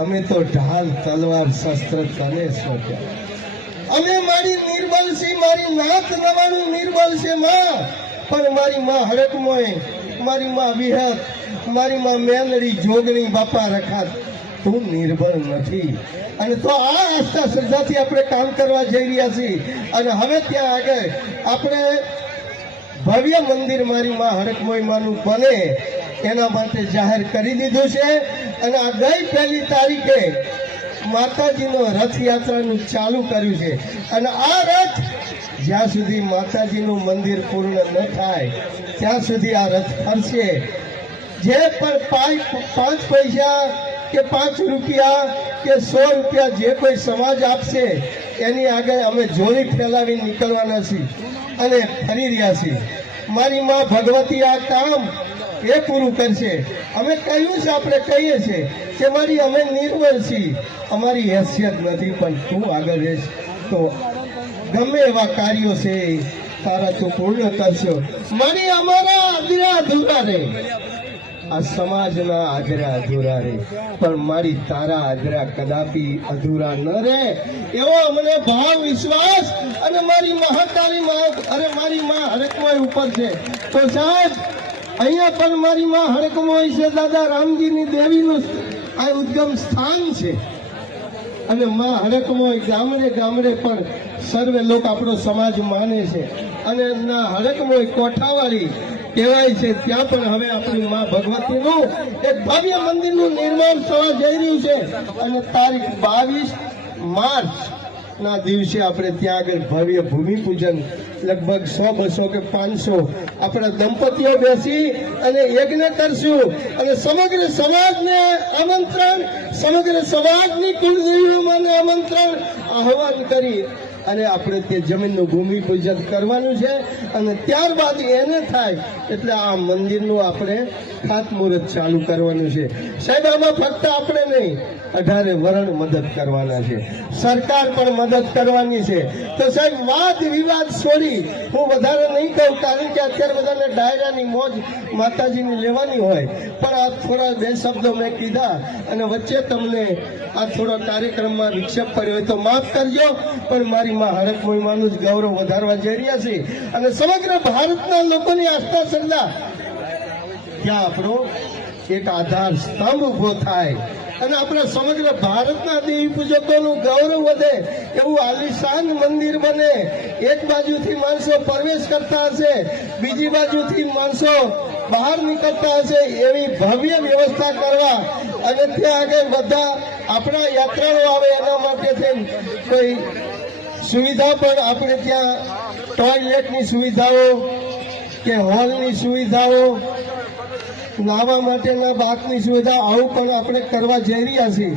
અમે તો ઢાલ તલવાર શસ્ત્ર તને સોંપ્યા. અમે મારી નિર્બલ છે, મારી નાત નવાણું નિર્બલ છે માં, પણ મારી માં હડકમોય, મારી માં વિહત, મારી માં મેલડી જોગણી બાપા રખાત, તું નિર્બળ નથી. અને તો આ આસ્થા શ્રદ્ધાથી આપણે કામ કરવા જઈ રહ્યા છીએ. અને હવે ત્યાં આગળ આપણે ભવ્ય મંદિર મારી માં હડકમોય માનું બને એના માટે જાહેર કરી દીધું છે. અને આ ગઈ 1 તારીખે માતાજીનો રથયાત્રાનું ચાલુ કર્યું છે. અને આ રથ જ્યાં સુધી માતાજીનું મંદિર પૂર્ણ ન થાય ત્યાં સુધી આ રથ ફરશે. જે પણ 5 પૈસા કે 5 રૂપિયા કે 100 રૂપિયા જે કોઈ સમાજ આપશે એની આગળ અમે જોડી ફેલાવી નીકળવાના છીએ અને ફરી રહ્યા છીએ. મારી માં ભગવતી આ કામ એ પૂરું કરશે. અમે કહ્યું છે, આપણે કહીએ છીએ કે મારી અમે નિર્બળ છીએ, અમારી હેસિયત નથી, પણ તું આગળ રહેશ તો ગમે એવા કાર્યો છે તારા તું પૂર્ણ કરશો. મારી અમારા આદરા અધૂરા રહે, આ સમાજના આદરા અધૂરા રહે, પણ મારી તારા આદરા કદાપી અધૂરા ન રહે એવો અમને ભાવ વિશ્વાસ અને મારી મહાકાળી મારી માં હડકમોય ઉપર છે. તો સાહેબ અહીંયા પણ મારી માં હડકમોય છે, દાદા રામજીની દેવીનું આ ઉદ્ગમ સ્થાન છે. અને માં હડકમોય ગામડે ગામડે પણ સર્વે લોકો આપણો સમાજ માને છે. અને ના હડકમોય કોઠાવાળી કહેવાય છે, ત્યાં પણ હવે આપણી માં ભગવતીનું એક ભવ્ય મંદિરનું નિર્માણ થવા જઈ રહ્યું છે. અને તારીખ 22 માર્ચ ના દિવસે આપણે ત્યાં આગળ ભવ્ય ભૂમિપૂજન લગભગ 100, 200 કે 500 આપણા દંપતીઓ બેસી અને યજ્ઞ કરશું. અને સમગ્ર સમાજને આમંત્રણ, સમગ્ર સમાજની કુળદેવીઓને આમંત્રણ આહવાન કરી અને આપણે તે જમીનનું ભૂમિપૂજન કરવાનું છે. અને ત્યારબાદ એને થાય એટલે આ મંદિરનું આપણે ખાતમુહૂર્ત ચાલુ કરવાનું છે. સાહેબ આમાં ફક્ત આપણે નહીં, 18 વરણ મદદ કરવાના છે, સરકાર પણ મદદ કરવાની છે. તો સાહેબ વાદ વિવાદ છોડી હું વધારે નહીં કહું, કારણ કે અત્યારે બધાને ડાયરાની મોજ માતાજીની લેવાની હોય, પણ આ થોડા 2 શબ્દો મેં કીધા અને વચ્ચે તમને આ થોડો કાર્યક્રમમાં વિક્ષેપ પડ્યો હોય તો માફ કરજો. પણ મારી માં હડકમોય માનું જ ગૌરવ વધારવા જઈ રહ્યા છે. અને સમગ્ર ભારતના લોકોની આસ્થા શ્રદ્ધા ત્યાં આપણો એક આધાર સ્તંભ ઉભો થાય અને આપણા સમગ્ર ભારતના દેવી પૂજકોનું ગૌરવ વધે એવું આલિશાન મંદિર બને. એક બાજુથી માણસો પ્રવેશ કરતા હશે, બીજી બાજુથી માણસો બહાર નીકળતા હશે, એવી ભવ્ય વ્યવસ્થા કરવા. અને ત્યાં આગળ બધા આપણા યાત્રાળુ આવે એના માટે કોઈ સુવિધા પણ આપણે ત્યાં ટોયલેટની સુવિધાઓ કે હોલની સુવિધાઓ, નાવા માટેના બાથની સુવિધા, આવું પણ આપણે કરવા જઈ રહ્યા છીએ.